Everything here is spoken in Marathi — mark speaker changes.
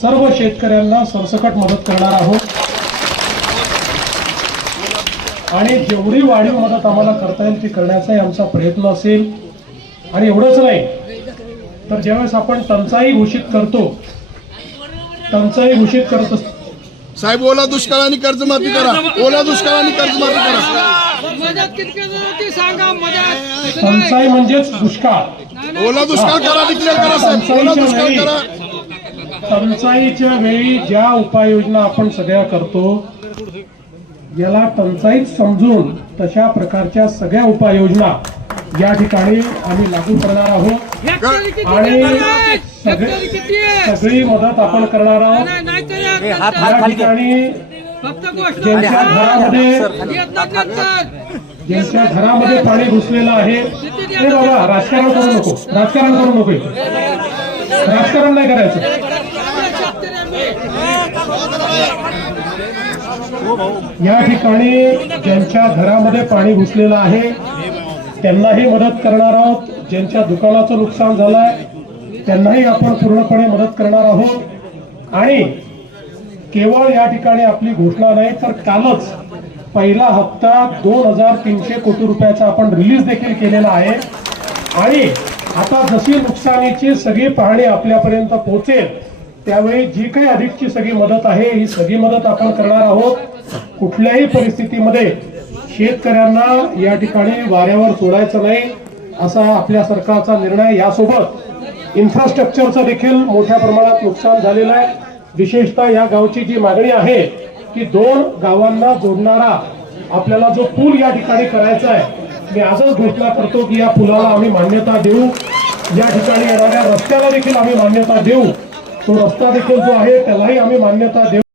Speaker 1: सर्व शेतकऱ्यांना सरसकट मदत करणार आहोत. आणि जेवढी वाढीव मदत आम्हाला करता येईल ती करण्याचाही आमचा प्रयत्न असेल. आणि एवढंच नाही तर ज्यावेळेस आपण टंचाई घोषित करतो टंचाई घोषित करत असतो.
Speaker 2: साहेब ओला दुष्काळ आणि कर्जमाफी करा. ओला दुष्काळ आणि कर्जमाफी करा.
Speaker 3: मदत कितकी होती सांगा मदत.
Speaker 1: टंचाई म्हणजेच दुष्काळ.
Speaker 2: ओला दुष्काळ करा डिक्लेअर करा साहेब. ओला दुष्काळ करा.
Speaker 1: टंचाईच्या वेळी ज्या उपाययोजना आपण सगळ्या करतो याला टंचाईच समजून तशा प्रकारच्या सगळ्या उपाययोजना या ठिकाणी आम्ही लागू करणार आहोत आणि? सगळे- मदत आपण करणार आहोत
Speaker 3: या.
Speaker 1: ठिकाणी ज्यांच्या घरामध्ये. ज्यांच्या घरामध्ये पाणी घुसलेलं आहे हे बाबा राजकारण करू नको राजकारण करू नको. राजकारण नाही करायचं. या ठिकाणी ज्यांच्या घरामध्ये पाणी घुसलेलं आहे त्यांनाही मदत करणार आहोत. ज्यांच्या दुकानाचं नुकसान झालंय त्यांनाही आपण पूर्णपणे मदत करणार आहोत. आणि केवळ या ठिकाणी आपली घोषणा नाही तर कालच पहिला हप्ता दोन हजार तीनशे कोटी रुपयाचा आपण रिलीज देखील केलेला आहे. आणि आता जशी नुकसानीची सगळी पाहणी आपल्यापर्यंत पोहोचेल त्यावेळी जी काही अधिकची सगळी मदत आहे ही सगळी मदत आपण करणार आहोत. कुठल्याही परिस्थितीमध्ये शेतकऱ्यांना या ठिकाणी वाऱ्यावर सोडायचं नाही असा आपल्या सरकारचा निर्णय. यासोबत इन्फ्रास्ट्रक्चरचं देखील मोठ्या प्रमाणात नुकसान झालेलं आहे. विशेषतः या गावची जी मागणी आहे की दोन गावांना जोडणारा आपल्याला जो पूल या ठिकाणी करायचा आहे मी आजच घोषणा करतो की या पुलाला आम्ही मान्यता देऊ. या ठिकाणी येणाऱ्या रस्त्याला देखील आम्ही मान्यता देऊ. तो रस्ता देखील जो आहे त्यालाही आम्ही मान्यता देऊ.